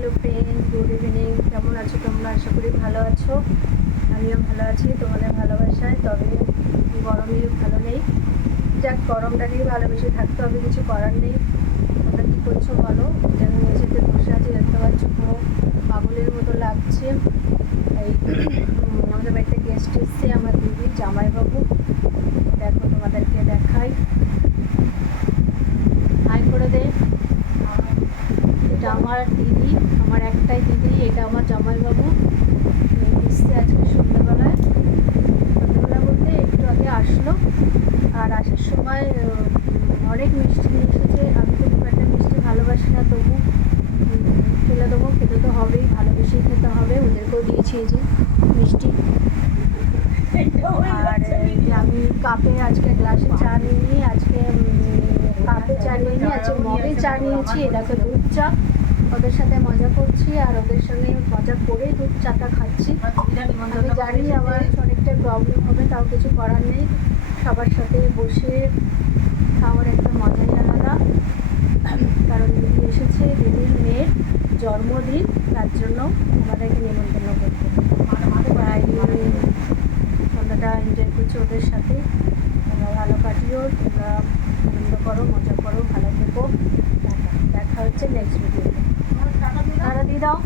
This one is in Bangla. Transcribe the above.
হ্যালো ফ্রেন্ড গুড ইভিনিং কেমন আছো তোমরা? আশা করি ভালো আছো। আমিও ভালো আছি, তোমাদের ভালোবাসায়, তবে গরমে ভালো নেই। যাক গরমটাকেই ভালোবেসে থাকতে হবে, কিছু করার নেই। তোমরা কী করছ বলো? যে আমি মেঝেতে বসে আছি, দেখতে পাচ্ছ পুরো পাগলের মতো লাগছে। এই আমাদের বাড়িতে গেস্ট এসছে আমার দিদি, জামাইবাবু। দেখো, তোমাদেরকে দেখাই। হাই করে দে। আমার দিদি আমার একটাই দিদি এটা আমার জামাইবাবু এসছে আজকে সন্ধ্যাবেলায় সন্ধ্যাবেলা বলতে একটু আগে আসলো আর আসার সময় অনেক মিষ্টি নিয়ে এসেছে আমি তো খুব একটা মিষ্টি ভালোবাসি না, তবু ফেলে দেবো, খেতে তো হবেই, ভালোবেসেই খেতে হবে, ওদেরকেও দিয়েছি যে মিষ্টি। আর আমি কাপে আজকে গ্লাসে চা নিয়ে আজকে কাপে চা নিইনি, আজকে মগে চা নিয়েছি এটাকে দুধ চা। ওদের সাথে মজা করছি, আর ওদের সঙ্গে মজা করে দুধ চাটা খাচ্ছি। আমি জানি আমার অনেকটা প্রবলেম হবে, তাও কিছু করার নেই। সবার সাথে বসে খাওয়ার একটা মজাই আলাদা। কারণ দিদি এসেছে দিদির মেয়ের জন্মদিন তার জন্য আমাদেরকে নিমন্ত্রণ করতে। সন্ধ্যাটা এনজয় করছি ওদের সাথে। তোমরা ভালো কাটিও তোমরা আনন্দ করো মজা করো ভালো থেকো। দেখা হচ্ছে নেক্সট ভিডিওতে তারা দিয়ে দাও।